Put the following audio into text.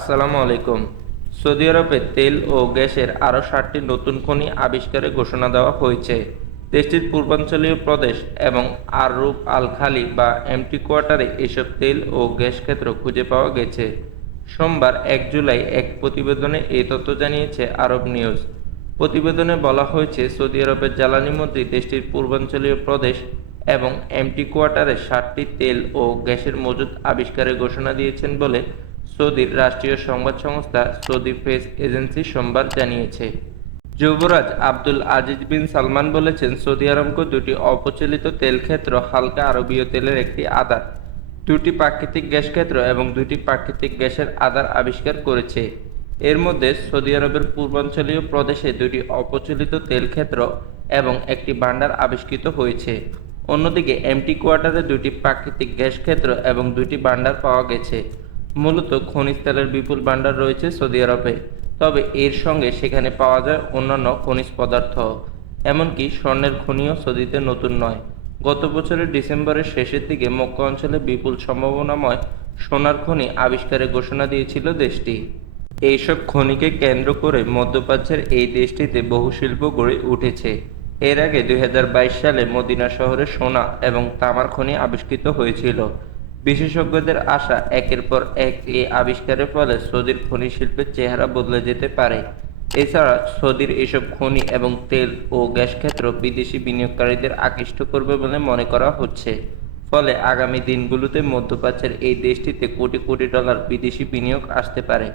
আসসালামু আলাইকুম। সৌদি আরবে তেল ও গ্যাসের আরও 7টি নতুন খনি আবিষ্কারের ঘোষণা দেওয়া হয়েছে। দেশটির পূর্বাঞ্চলীয় প্রদেশ এবং আর-রুব আল খালি বা এমটি কোয়ার্টারে এসব তেল ও গ্যাস ক্ষেত্র খুঁজে পাওয়া গেছে। সোমবার ১ জুলাই এক প্রতিবেদনে এই তথ্য জানিয়েছে আরব নিউজ। প্রতিবেদনে বলা হয়েছে, সৌদি আরবের জ্বালানি মন্ত্রী দেশটির পূর্বাঞ্চলীয় প্রদেশ এবং এমটি কোয়ার্টারে 7টি তেল ও গ্যাসের মজুদ আবিষ্কারের ঘোষণা দিয়েছেন বলে সৌদির রাষ্ট্রীয় সংবাদ সংস্থা সৌদি প্রেস এজেন্সি সোমবার জানিয়েছে। যুবরাজ আব্দুল আজিজ বিন সালমান বলেছেন, সৌদি আরামকো দুটি অপ্রচলিত তেল ক্ষেত্র, হালকা আরবীয় তেলের একটি আধার, দুটি প্রাকৃতিক গ্যাস ক্ষেত্র এবং দুটি প্রাকৃতিক গ্যাসের আধার আবিষ্কার করেছে। এর মধ্যে সৌদি আরবের পূর্বাঞ্চলীয় প্রদেশে দুটি অপ্রচলিত তেল ক্ষেত্র এবং একটি ভান্ডার আবিষ্কৃত হয়েছে। অন্যদিকে এমটি কোয়ার্টারে দুটি প্রাকৃতিক গ্যাস ক্ষেত্র এবং দুটি ভান্ডার পাওয়া গেছে। মূলত খনিজ তেলের বিপুল ভান্ডার রয়েছে সৌদি আরবে, তবে এর সঙ্গে সেখানে পাওয়া যায় অন্যান্য খনিজ পদার্থ। এমনকি স্বর্ণের খনিও সৌদিতে নতুন নয়। গত বছরের ডিসেম্বরের শেষের দিকে মক্কা অঞ্চলে বিপুল সম্ভাবনাময় সোনার খনি আবিষ্কারের ঘোষণা দিয়েছিল দেশটি। এইসব খনিকে কেন্দ্র করে মধ্যপ্রাচ্যের এই দেশটিতে বহু শিল্প গড়ে উঠেছে। এর আগে ২০২২ সালে মদিনা শহরে সোনা এবং তামার খনি আবিষ্কৃত হয়েছিল। বিশেষজ্ঞদের আশা, একের পর এক এই আবিষ্কারের ফলে সৌদির খনি শিল্পের চেহারা বদলে যেতে পারে। এছাড়া সৌদির এসব খনি এবং তেল ও গ্যাস ক্ষেত্র বিদেশি বিনিয়োগকারীদের আকৃষ্ট করবে বলে মনে করা হচ্ছে। ফলে আগামী দিনগুলোতে মধ্যপ্রাচ্যের এই দেশটিতে কোটি কোটি ডলার বিদেশি বিনিয়োগ আসতে পারে।